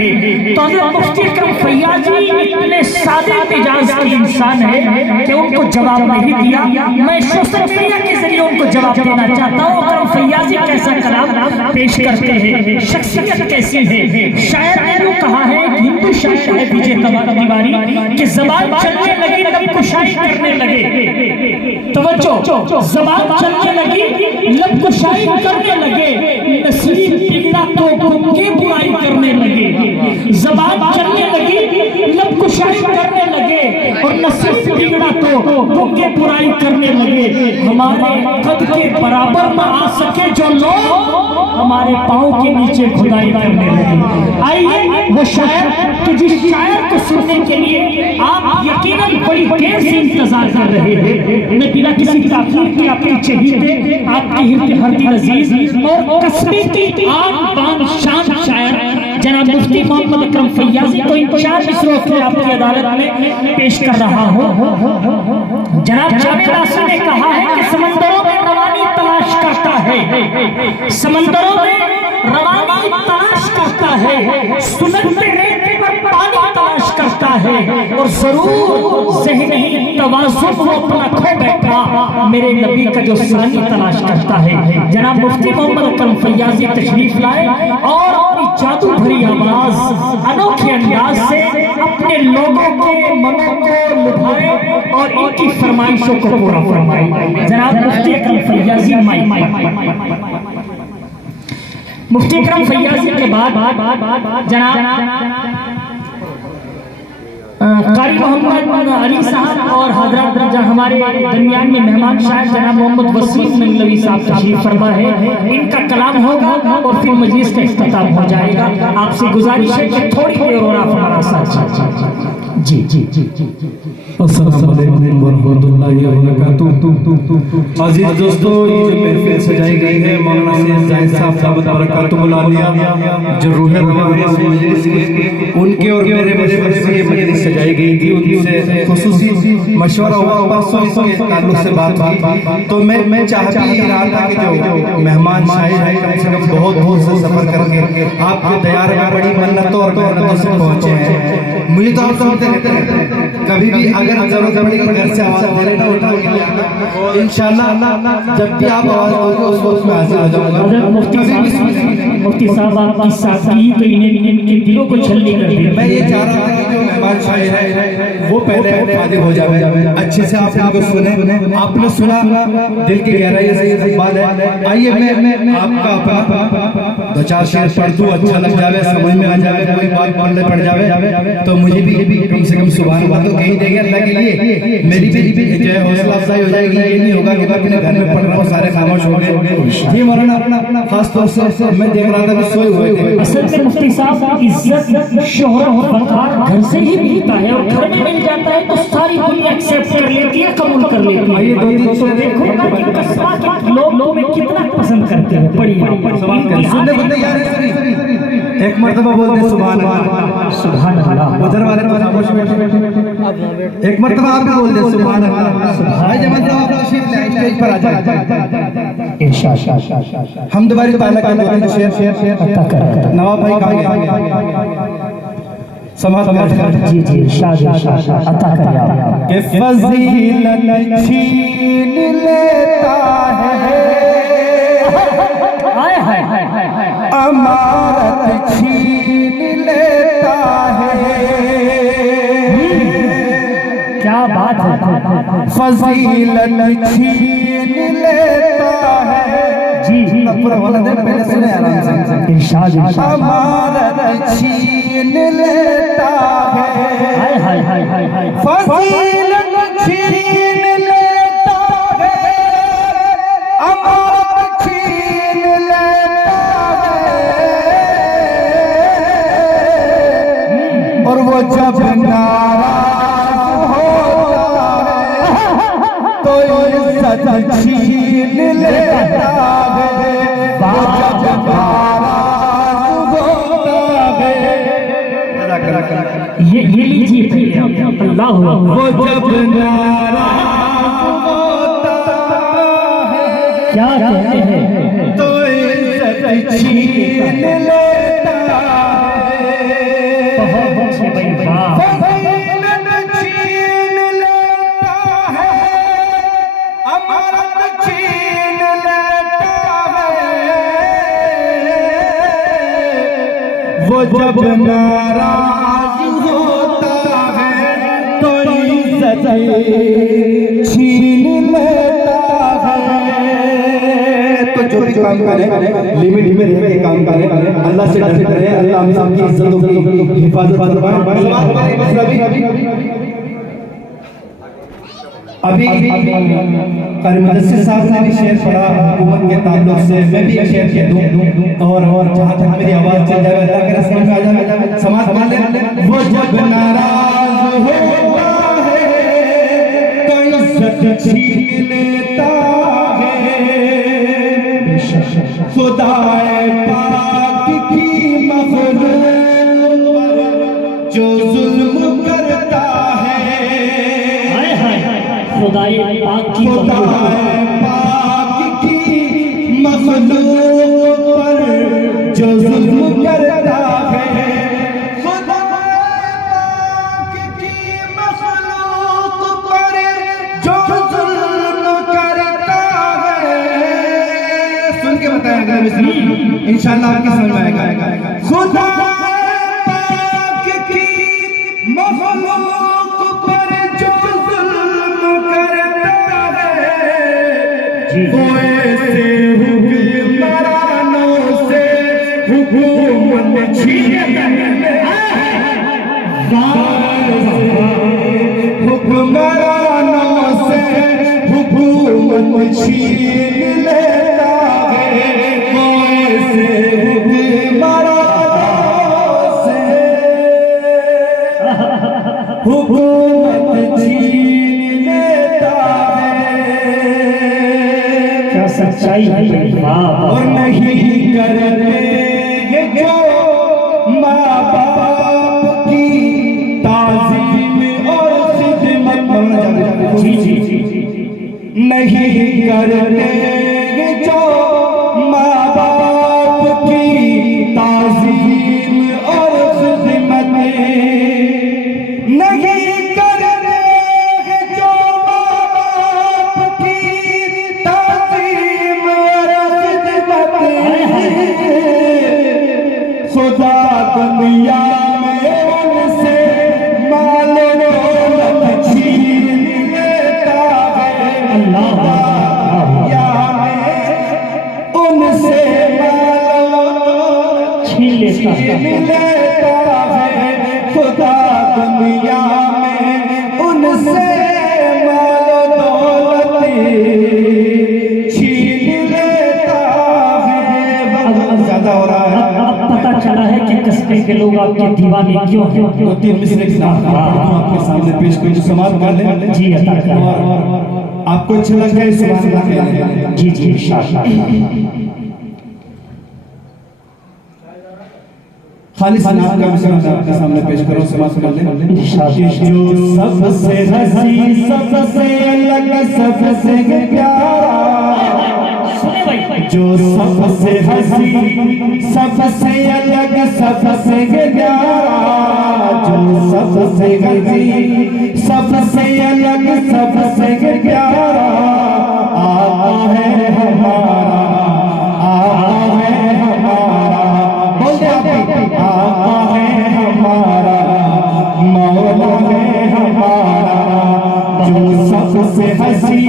है। तो हज़रत मुफ्ती अकरम फैयाज़ी इतने सादे मिजाज के इंसान है कि उनको जवाब नहीं दिया। मैं सोशल मीडिया के जरिए उनको जवाब देना चाहता हूँ। अकरम फैयाज़ी कैसा कलाम पेश करते हैं, शख्सियत कैसी है। शायर ने यूं कहा है, हिंदू शायर है विजय तिवारी, कि ज़बान चलने लगी लब कुशाई करने लगे। तवज्जो, ज़बान चलने लगी लब कुशाई करने लगे, नसीब बिगड़ा तो गुंगे बुराई करने लगे। ज़बान चलने लगी लब कुशाई करने लगे और नसीब बिगड़ा तो गुंगे बुराई करने लगे। हमारे कद के बराबर न आ सके जो लोग, हमारे पाँव के नीचे खुदाई करने लगे। आइए वो शायर कि जिस शायर को सुनने के लिए आप यकीनन बड़ी देर से इंतजार कर रहे हैं। मैं बिना किसी ताख़ीर के आपके चहीते, आपकी हरदी अजीज और कस्बे की आन बान शान शायर जनाब मुफ्ती मोहम्मद अकरम फैयाज़ी को इन 4 मिसरों में आपकी अदालत में पेश कर रहा हूँ। जनाब जावेद आसिफ ने कहा है कि समंदरों में रवानी तलाश करता है, समंदरों में रवानी तलाश करता है, सुनते रहते पर पानी तलाश करता है और जरूर ज़हनी तवाज़ुन वो अपना खो बैठा मेरे नबी का जो सानी तलाश करता है। जनाब मुफ्ती मोहम्मद अकरम फैयाज़ी तशरीफ लाए और अपनी जादू भरी आवाज अनोखे अंदाज से अपने लोगों के मनों को लुभाए और इनकी फरमाइशों को पूरा फरमाए। जनाब मुफ्ती अकरम फैयाज़ी मुफ्ती अकरम फैयाज़ी के बाद जनाब कारी मोहम्मद अली साहब और हजरत हमारे दरमियान में मेहमान शायर जनाब मोहम्मद वसीम नंगलवी साहब तशरीफ फरमा है। इनका कलाम होगा और फिर मजलिस का इख्तिताम हो जाएगा। आपसे गुजारिश है कि थोड़ी देर और आप हमारा साथ जी जी जी जी अस्सलाम वालेकुम वरहमतुल्लाहि वबरकातुहू। अजीज दोस्तों, ये जो महफिल सजाई गई है मौलाना सैयद जाहिद साहब दामत बरकातुहुल आलिया जो रूह रवान है मजलिस के, उनके और मेरे मशवरे से ये मजलिस सजाई गई थी। उनसे खुसूसी मशवरा हुआ, परसों इसके ताल्लुक से बात हुई। तो मैं चाहता ही रहा था कि जो मेहमान शायर है कम से कम बहुत दूर से सफर करके आपके दयार में बड़ी मन्नतों और मेहनतों से पहुंचे हैं। मुझे तो आप समझते रहते हैं, कभी भी अगर जरूरत पड़ेगी घर से आवाज दे लेना, उठा के ले आना इंशाल्लाह। जब भी आप आवाज दोगे उस वक्त में हाजिर हो जाऊंगा। मुफ्ती साहब आपकी सादगी तो इनके दिलों को छलनी कर दी। मैं ये चाह रहा था कि जो मेहमान शायर है वो पहले हाजिर हो जाए, अच्छे से आप इनको सुने। आपने सुना, दिल की गहराई से ये बात है। आइए मैं आपका अपना 2-4 शेर पढ़ दूं, अच्छा लग जावे, समझ में आ जावे, कोई बात पढ़ने पड़ जावे तो मुझे भी कम से कम सुभान अल्लाह तो कहीं देंगे अल्लाह के लिए। मेरी भी जो है हौसला अफजाई हो जाएगी। ये नहीं होगा कि अपने घर में पढ़ रहा हूँ सारे खामोश हो गए। जी मौलाना अपना खास तौर से मैं देख रहा था कि सोए हुए थे। असल में मुफ्ती साहब इज्जत शोहरत वक़ार घर से ही मिलता है और घर में मिल जाता है तो सारी दुनिया एक्सेप्ट कर लेती है, कबूल कर लेती है। ये 2-3 सौ देखो कि कस्बा के लोग में कितना पसंद करते हैं। पढ़िए सुनने को तैयार है। एक मर्तबा बोलते सुभान अल्लाह, सुभान अल्लाह। उधर वाले खामोश बैठे। एक मर्तबा आप भी बोल दे सुभान अल्लाह। भाई जब मतलब आप तशरीफ ले स्टेज पर आ जाए इंशाअल्लाह। हम दोबारा ताला का दो शेर अता कर नवाब भाई कहाँ गए? समाज जी शाह अता कर के फजीलत छीन लेता है, हाय हाय हाय अमारत छीन लेता है। क्या बात है, फजीलत छीन लेता है। जी पूरा वाला दिन पहले सुने आराम से। इरशाद अमारत छीन लेता है, हाय हाय हाय हाय हाय फजीलत छीन लेता है, अमारत छीन लेता है। और वो जब नाराज होता है तो इज्जत छीन लेता है। वो जब नाराज होता है, ये लीजिए पहले आप। अल्लाह वो जब नाराज होता है क्या कहते हैं, तो इज्जत छीन लेता है। वो जब नाराज होता है तो इज्जत छीन लेता है। तो जो भी काम करें लिमिट में रह के काम करें, अल्लाह से डरते रहे, अल्लाह हम सबकी इज्जतों की हिफाजत फरमाए। अभी कारी मुदस्सिर साहब ने भी शेर पढ़ा हुकूमत के ताल्लुक से, मैं भी एक शेर कह दूं और जहाँ तक मेरी आवाज़ चल जाए अल्लाह के रस्म में आ जाए समाज वाले। वो जब नाराज होता है तो इज्जत छीन लेता है। खुदाए पाक की मखलूक जो जुल्म करता है, खुदाए पाक की मखलूक पर जो जुल्म करता है, खुदाए पाक की मखलूक पर जो जुल्म करता है। सुन के बताएगा इंशाअल्लाह आपकी समझ में आएगा। खुदाए पाक की मखलूक पर जो वो ऐसे हुक्मरानों से हुकूमत छीन हुक्मरानों से हुकूमत छीन लेता है। वो ऐसे हुक्मरानों से हुकूमत छीन लेता है। सच्चाई और नहीं करते जो माँ बाप की ताज़ीम और खिदमत। जी जी जी नहीं करते जो माँ बाप की ताज़ीम और खिदमत। नहीं खुदा दुनिया में उनसे माल दौलत छीन लेता है। दुनिया में उनसे माल दौलत छीन लेता है। खुदा दुनिया में उनसे माल दौलत छीन लेता है। ज्यादा हो रहा है। पता चला है कि कस्बे के लोग आपके दीवाने क्यों हैं। दो तीन मिसरे आपके सामने पेश कर समाप्त कर लें। जी अता आपको अच्छा लग जाए सुभान अल्लाह। जी जी खालिस नाम का मिसरा आपके सामने पेश करो, समाप्त कर लें। जो सबसे हंसी सबसे अलग सबसे प्यारा, जो सबसे हंसी सबसे अलग सबसे प्यारा, जो सबसे हंसी सबसे अलग सबसे प्यारा आका है हमारा, आका है हमारा। बोलते आका है हमारा, मौला है हमारा। जो सबसे हंसी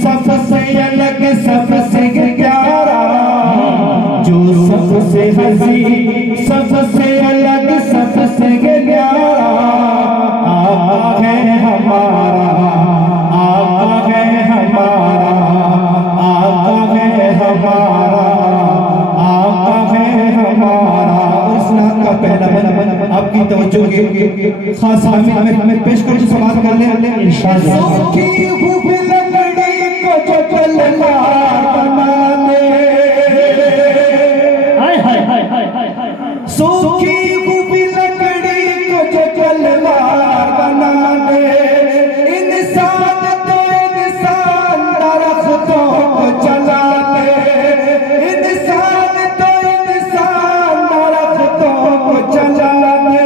सबसे अलग सबसे प्यारा, जो सबसे हंसी सबसे अलग सबसे प्यारा आका है हमारा, आका है हमारा, आका है हमारा, आका है हमारा। उस नाम का पहला बन आपकी तवज्जो के खास हामिद में पेश कर समाप्त कर ले इंशाअल्लाह। सूखी हुई लकड़ी को जो जलवार बना दे, इंसान तो इंसान दरख्तों को जला दे, इंसान तो इंसान दरख्तों को जला दे।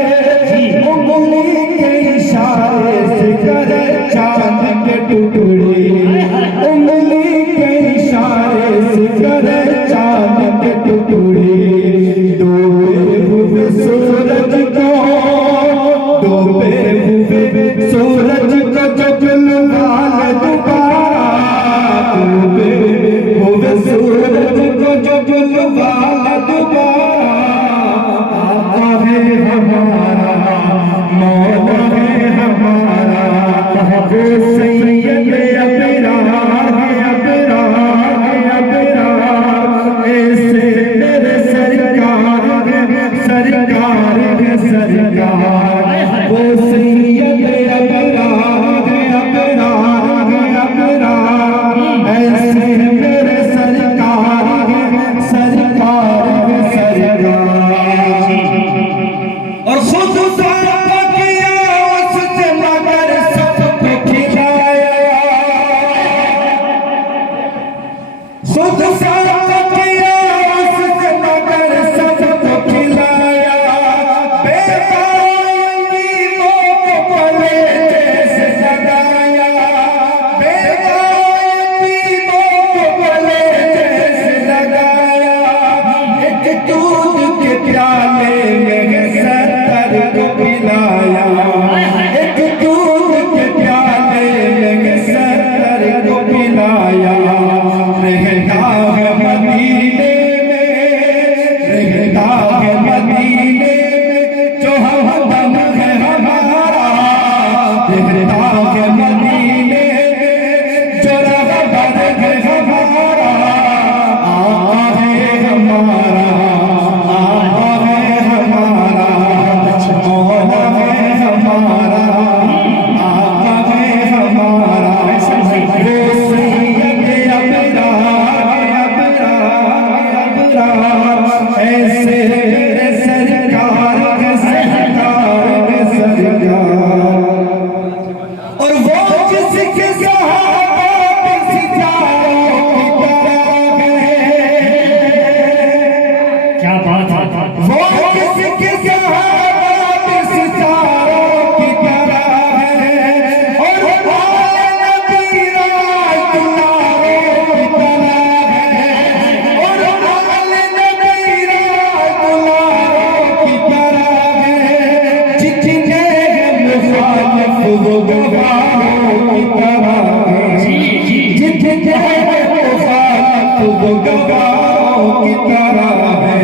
उंगली के इशारे से करे चांद के टुकड़े, उंगली के इशारे सरकार वो सैयद अबरार ऐसे मेरे सरकार सरकार और खुद साथ किया उससे मगर सबको खिलाया खुद साथ किया उससे मगर सबको खिलाया बेवाइयों को पले जैसे लगाया बेवाइयों को पले जैसे लगाया एक दूध के प्याले में सत्तर को पिलाया एक दूध के प्याले में सत्तर को पिलाया रहता है मदीने में रहता है मदीने में जो हमदम है हमारा रहता है मदीने में जो रहबर है हमारा आका है हमारा आका है हमारा मौला है हमारा आका है हमारा वो सैयद अबरार ऐसे मेरे सरकार और वो जिसके सहाबा पे सितारों की तरह क्या बात है। वो जिसके सहाबा पे सितारों की तरह है और आले नबी रात तारों की तरह है और आले नबी रात तारों की तरह है जितने मुखालिफ वो गवारों की तरह है जितने मुखालिफ वो गवारों की तरह है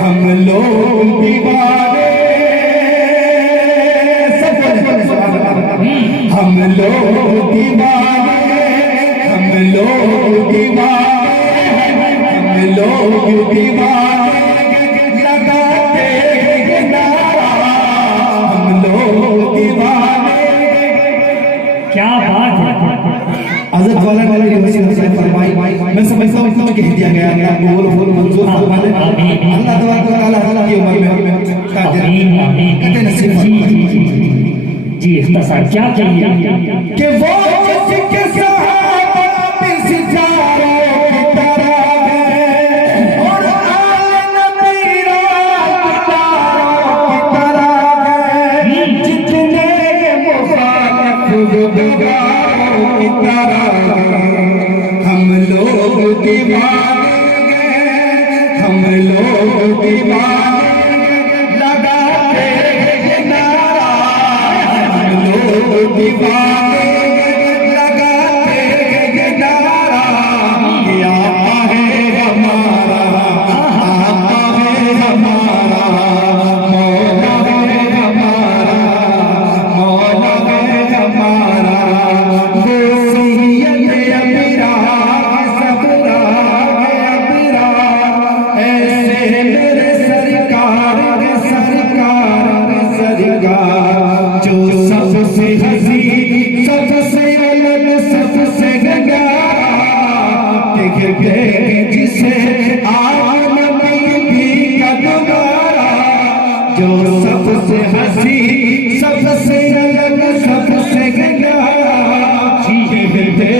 हम लोग दीवाने हम लोग दीवाने हम लोग दीवाने हम लोग दीवाने लगाते हैं नारा हम लोग दीवाने क्या बात है। हज़रत वाला नबी वसीम से फरमाई मैं समझता हूं कि कह दिया गया अल्लाह कबूल फूल मंजूर फरमा ले अल्लाह तबारक व तआला की उम्र में ताजर कहते नसीब फरमाए जी इख्तिसार क्या कहिए कि वो जिसके सहाबा पे सितारों की तरह है और आले नबी रात तारों की तरह है जितने मुखालिफ वो गवारों की तरह हम लोग दीवाने हम लोग दीवाने लगाते हैं नारा हम लोग दीवाने लगाते हैं नारा कि आका है हमारा आका है हमारा मौला है हमारा मौला है हमारा वो सैयद अबरार ऐसे मेरे सरकार जो सबसे हसी सबसे अलग सबसे गंगारा देखते जिसे आम भी कदमारा जो सबसे हसी सबसे अलग सबसे गंगारा देखते